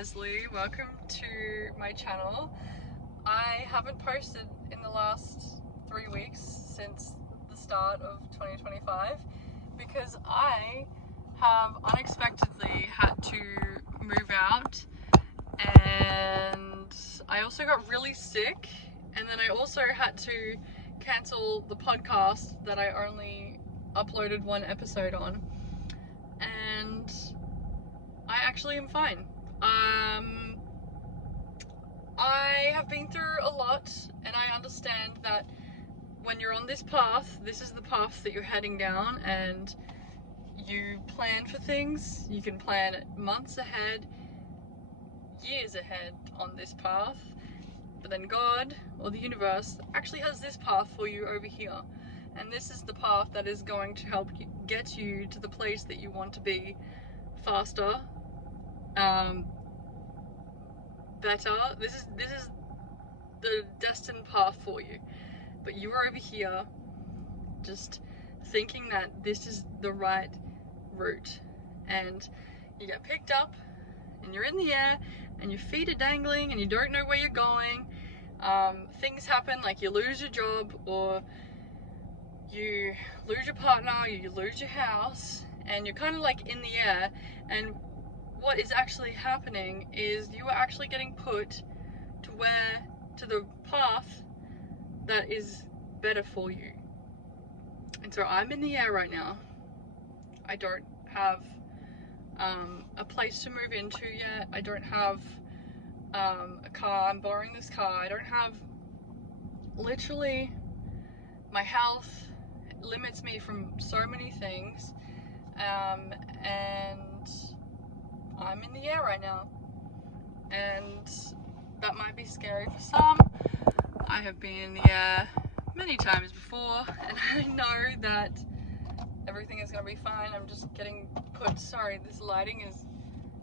Leslie. Welcome to my channel. I haven't posted in the last 3 weeks since the start of 2025 because I have unexpectedly had to move out, and I also got really sick, and then I also had to cancel the podcast that I only uploaded one episode on, and I actually am fine. I have been through a lot, and I understand that when you're on this path, this is the path that you're heading down, and you plan for things. You can plan months ahead, years ahead on this path, but then God or the universe actually has this path for you over here, and this is the path that is going to help you get you to the place that you want to be faster, better. This is the destined path for you, but you are over here just thinking that this is the right route, and you get picked up and you're in the air and your feet are dangling and you don't know where you're going. Things happen, like you lose your job, or you lose your partner, you lose your house, and you're kind of like in the air. And what is actually happening is you are actually getting put to the path that is better for you. And so I'm in the air right now. I don't have a place to move into yet. I don't have a car. I'm borrowing this car. I don't have, literally, my health limits me from so many things, and I'm in the air right now, and that might be scary for some. I have been in the air many times before, and I know that everything is going to be fine. I'm just getting put, sorry, this lighting is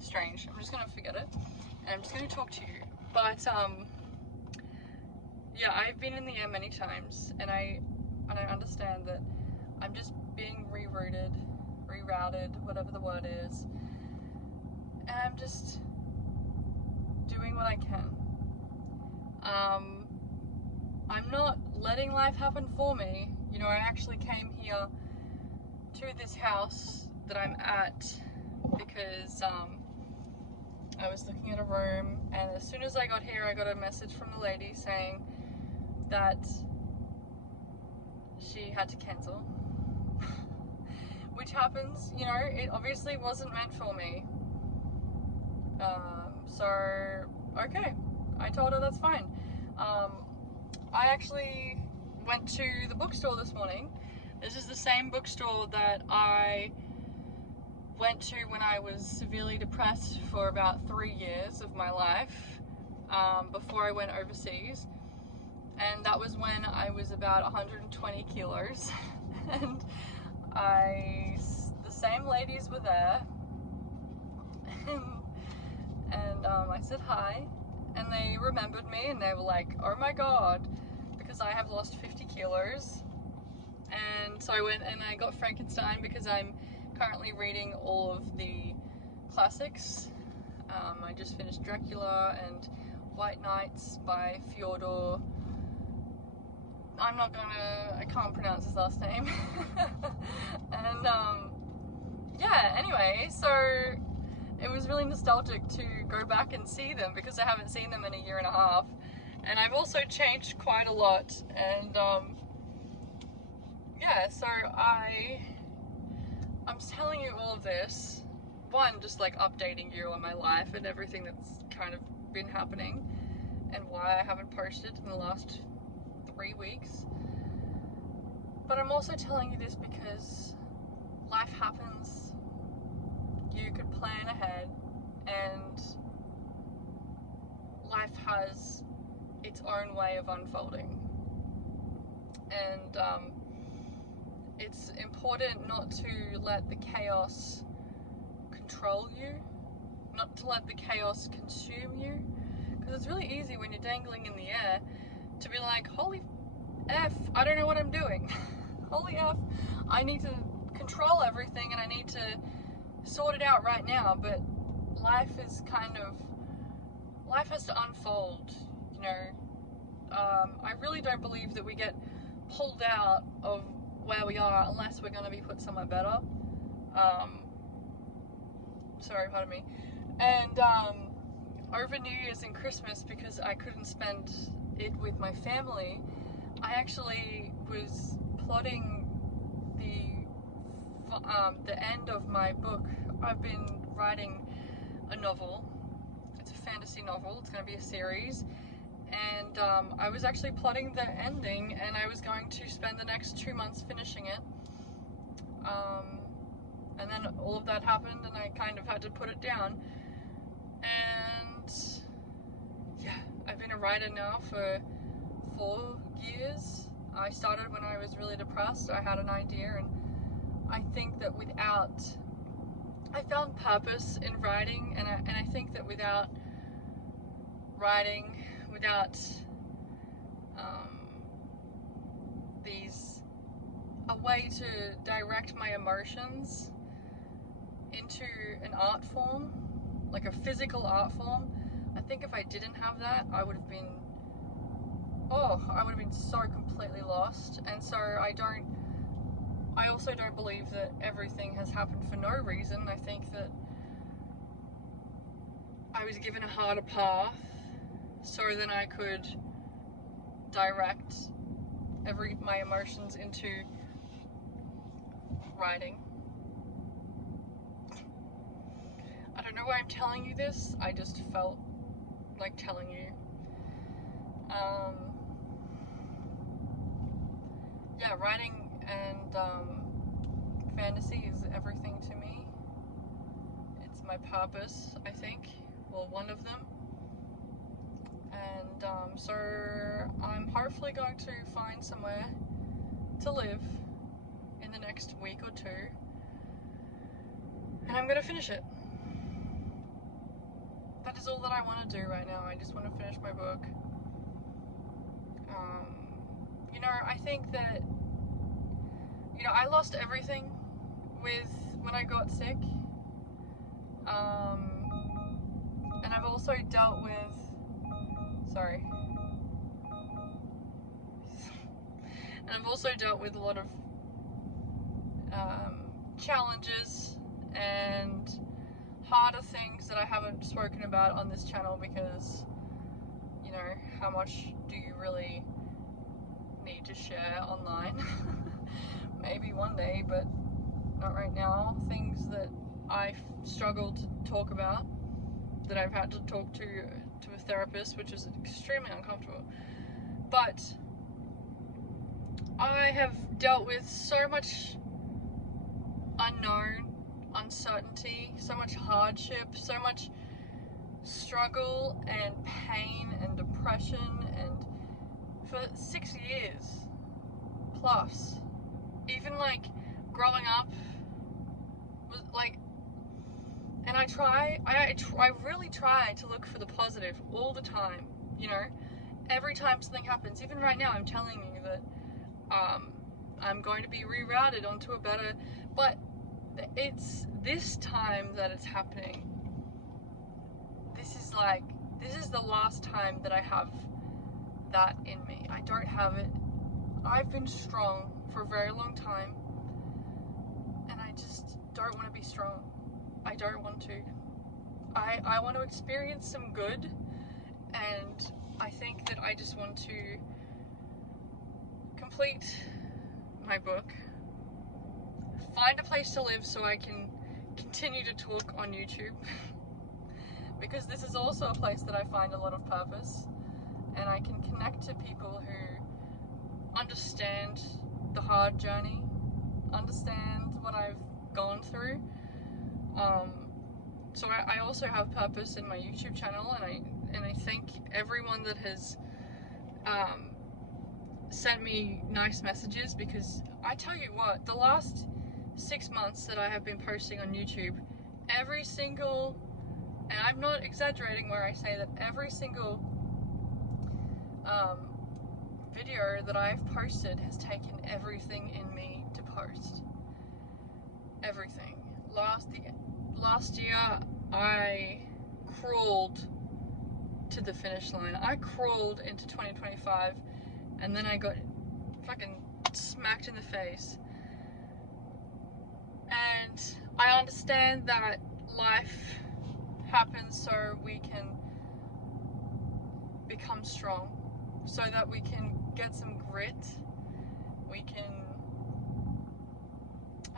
strange. I'm just going to forget it, and I'm just going to talk to you. But yeah, I've been in the air many times, and I understand that I'm just being rerouted, whatever the word is, and I'm just doing what I can. I'm not letting life happen for me. You know, I actually came here to this house that I'm at because I was looking at a room, and as soon as I got here, I got a message from the lady saying that she had to cancel. Which happens, you know, it obviously wasn't meant for me. So, okay, I told her that's fine. I actually went to the bookstore this morning. This is the same bookstore that I went to when I was severely depressed for about 3 years of my life, before I went overseas. And that was when I was about 120 kilos. And the same ladies were there. And I said hi, and they remembered me, and they were like, oh my god, because I have lost 50 kilos. And so I went and I got Frankenstein because I'm currently reading all of the classics. I just finished Dracula and White Nights by Fyodor. I can't pronounce his last name. And yeah, anyway, so it was really nostalgic to go back and see them because I haven't seen them in 1.5 years. And I've also changed quite a lot, and yeah, so I'm telling you all of this, one, just like updating you on my life and everything that's kind of been happening and why I haven't posted in the last 3 weeks. But I'm also telling you this because life happens. You could plan ahead, and life has its own way of unfolding. And it's important not to let the chaos control you, not to let the chaos consume you, because it's really easy when you're dangling in the air to be like, holy F, I don't know what I'm doing. Holy F, I need to control everything and I need to sort it out right now. But life is kind of life has to unfold, you know. I really don't believe that we get pulled out of where we are unless we're going to be put somewhere better. Sorry, pardon me. And over New Year's and Christmas, because I couldn't spend it with my family, I actually was plotting the end of my book. I've been writing a novel. It's a fantasy novel. It's going to be a series. And I was actually plotting the ending, and I was going to spend the next 2 months finishing it. And then all of that happened, and I kind of had to put it down. And yeah, I've been a writer now for 4 years. I started when I was really depressed. I had an idea, and I think that I found purpose in writing, and I think that without writing, without a way to direct my emotions into an art form, like a physical art form, I think if I didn't have that, I would have been so completely lost. And so I also don't believe that everything has happened for no reason. I think that I was given a harder path so then I could direct my emotions into writing. I don't know why I'm telling you this. I just felt like telling you. Yeah, writing and fantasy is everything to me. It's my purpose, I think. Well, one of them. And so I'm hopefully going to find somewhere to live in the next week or 2. And I'm going to finish it. That is all that I want to do right now. I just want to finish my book. You know, I think that, you know, I lost everything when I got sick. And I've also dealt with, sorry. And I've also dealt with a lot of challenges and harder things that I haven't spoken about on this channel because, you know, how much do you really need to share online? Maybe one day, but not right now. Things that I've struggled to talk about, that I've had to talk to a therapist, which is extremely uncomfortable. But I have dealt with so much unknown, uncertainty, so much hardship, so much struggle and pain and depression, and for 6 years plus, even like growing up was like, and I really try to look for the positive all the time, you know. Every time something happens, even right now, I'm telling you that I'm going to be rerouted onto a better, but it's this time that it's happening. This is the last time that I have that in me. I don't have it. I've been strong for a very long time, and I just don't want to be strong. I don't want to. I want to experience some good, and I think that I just want to complete my book, find a place to live so I can continue to talk on YouTube, because this is also a place that I find a lot of purpose, and I can connect to people who understand the hard journey, understand what I've gone through. So I also have purpose in my YouTube channel, and I thank everyone that has sent me nice messages, because I tell you what, the last 6 months that I have been posting on YouTube, every single, and I'm not exaggerating where I say that every single video that I've posted has taken everything in me to post. Everything. Last year I crawled to the finish line. I crawled into 2025 and then I got fucking smacked in the face. And I understand that life happens so we can become strong, so that we can get some grit. We can,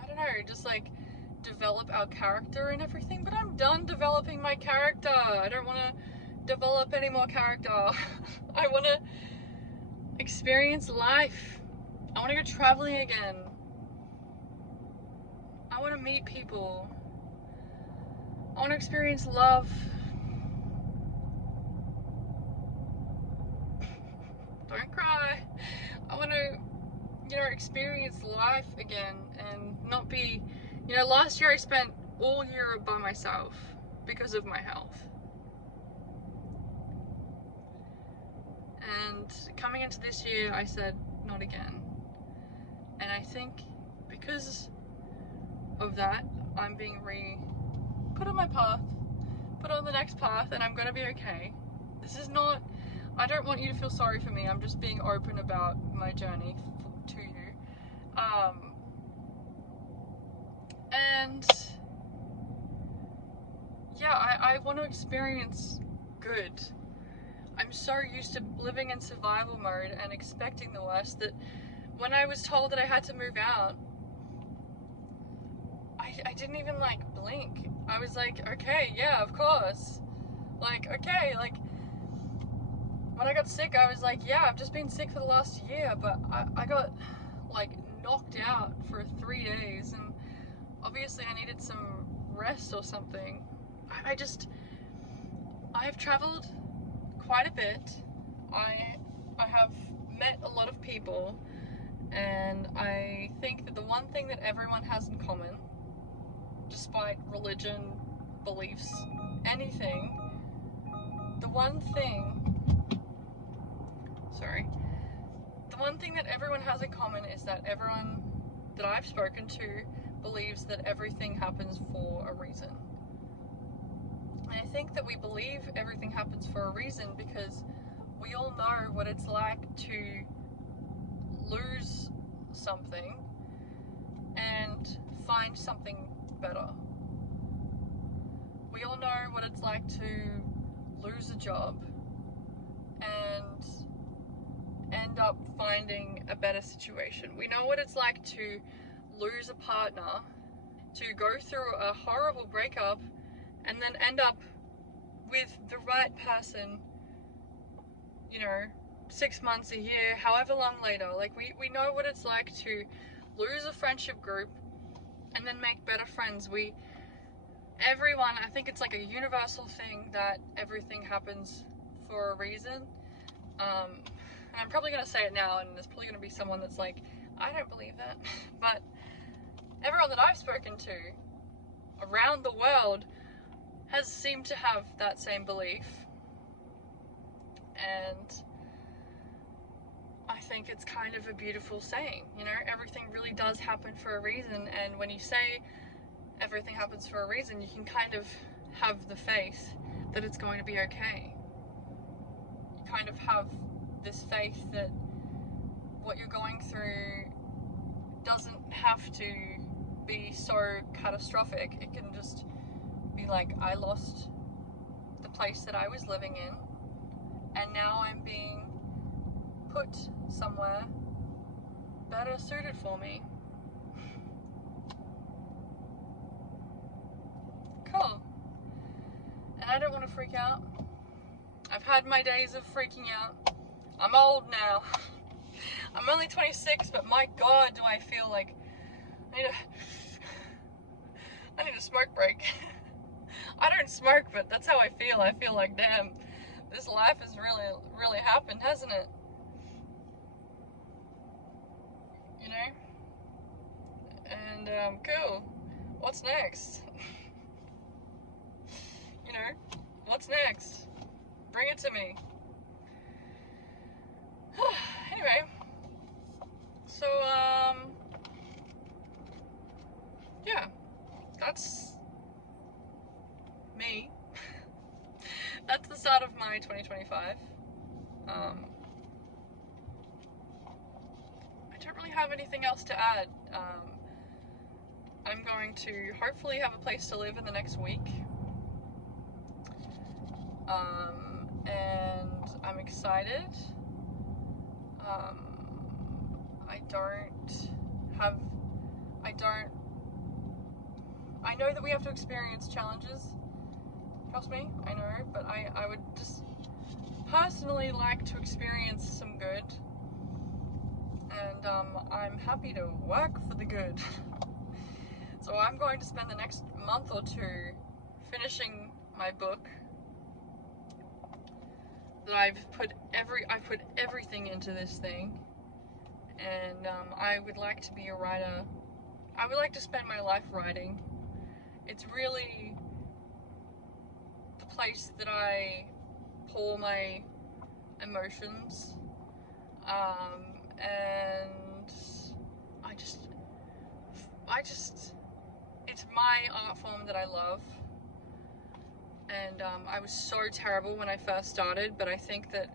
I don't know, just like develop our character and everything. But I'm done developing my character. I don't want to develop any more character. I want to experience life. I want to go traveling again. I want to meet people. I want to experience love. Don't cry. I want to, experience life again and not be, last year I spent all Europe by myself because of my health. And coming into this year, I said, not again. And I think because of that, I'm being put on my path, put on the next path, and I'm gonna be okay. This is not, I don't want you to feel sorry for me. I'm just being open about my journey to you. And yeah, I want to experience good. I'm so used to living in survival mode and expecting the worst that when I was told that I had to move out, I didn't even like blink. I was like, okay, yeah, of course. Like, okay, like when I got sick, I was like, yeah, I've just been sick for the last year, but I got like knocked out for 3 days, and obviously I needed some rest or something. I've traveled quite a bit. I have met a lot of people, and I think that the one thing that everyone has in common, despite religion, beliefs, anything, the one thing that everyone has in common is that everyone that I've spoken to believes that everything happens for a reason. And I think that we believe everything happens for a reason because we all know what it's like to lose something and find something better. We all know what it's like to lose a job and end up finding a better situation. We know what it's like to lose a partner, to go through a horrible breakup and then end up with the right person, 6 months, a year, however long later. Like we know what it's like to lose a friendship group and then make better friends. Everyone, I think it's like a universal thing that everything happens for a reason. And I'm probably going to say it now, and there's probably going to be someone that's like, I don't believe that. But everyone that I've spoken to around the world has seemed to have that same belief. And I think it's kind of a beautiful saying, everything really does happen for a reason. And when you say everything happens for a reason, you can kind of have the faith that it's going to be okay. You kind of have this faith that what you're going through doesn't have to be so catastrophic. It can just be like, I lost the place that I was living in, and now I'm being put somewhere better suited for me. Cool. And I don't want to freak out. I've had my days of freaking out. I'm old now. I'm only 26, but my God, do I feel like I need a smoke break. I don't smoke, but that's how I feel. I feel like, damn, this life has really happened, hasn't it? And cool. What's next? What's next? Bring it to me. Anyway, so yeah, that's me. that's the start of my 2025. I don't really have anything else to add. I'm going to hopefully have a place to live in the next week. And I'm excited. I know that we have to experience challenges. Trust me, I know, but I would just personally like to experience some good. And I'm happy to work for the good. So I'm going to spend the next month or two finishing my book. That I've put everything into this thing, and I would like to be a writer. I would like to spend my life writing. It's really the place that I pour my emotions, and it's my art form that I love. And I was so terrible when I first started, but I think that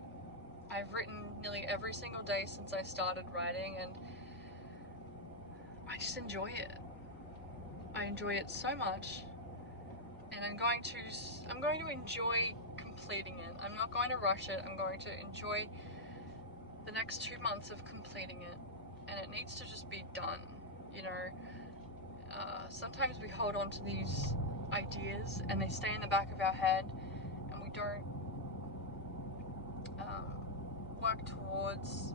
I've written nearly every single day since I started writing, and I just enjoy it. I enjoy it so much, and I'm going to enjoy completing it. I'm not going to rush it. I'm going to enjoy the next 2 months of completing it, and it needs to just be done. You know, sometimes we hold on to these ideas and they stay in the back of our head, and we don't work towards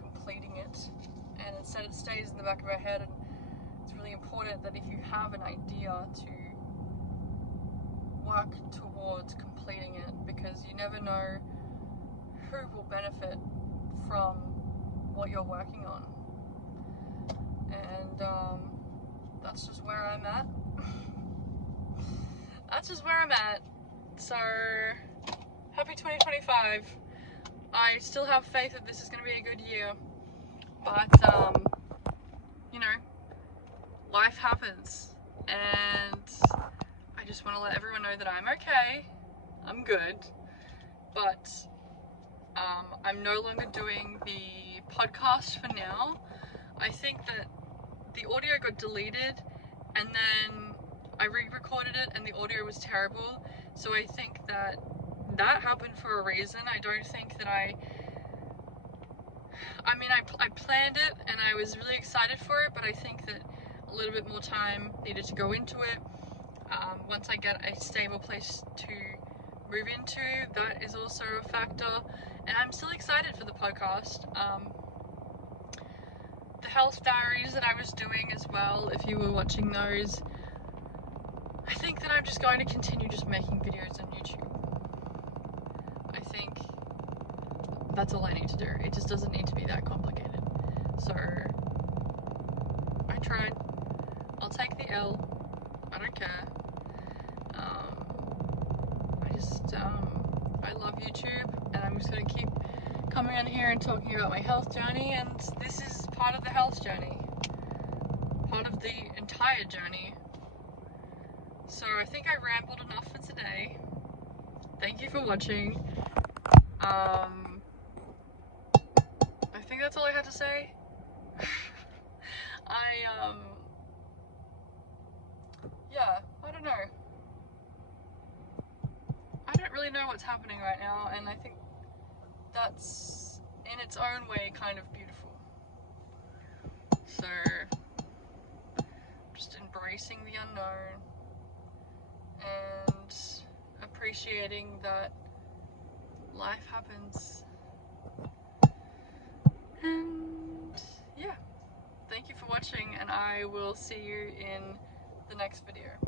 completing it, and instead it stays in the back of our head. And it's really important that if you have an idea, to work towards completing it, because you never know who will benefit from what you're working on. And that's just where I'm at. That's just where I'm at. So, happy 2025. I still have faith that this is going to be a good year. But, you know, life happens. And I just want to let everyone know that I'm okay. I'm good. But I'm no longer doing the podcast for now. I think that the audio got deleted, and then I re-recorded it and the audio was terrible. So I think that happened for a reason. I don't think that I planned it and I was really excited for it, but I think that a little bit more time needed to go into it. Once I get a stable place to move into, that is also a factor. And I'm still excited for the podcast. The health diaries that I was doing as well, if you were watching those, I think that I'm just going to continue just making videos on YouTube. I think that's all I need to do. It just doesn't need to be that complicated. So I tried. I'll take the L. I don't care. I love YouTube, and I'm just going to keep coming on here and talking about my health journey, and this is part of the health journey. Part of the entire journey. So I think I rambled enough for today. Thank you for watching. I think that's all I had to say. Yeah, I don't know. I don't really know what's happening right now, and I think that's, in its own way, kind of beautiful. So, just embracing the unknown and appreciating that life happens. And yeah, thank you for watching, and I will see you in the next video.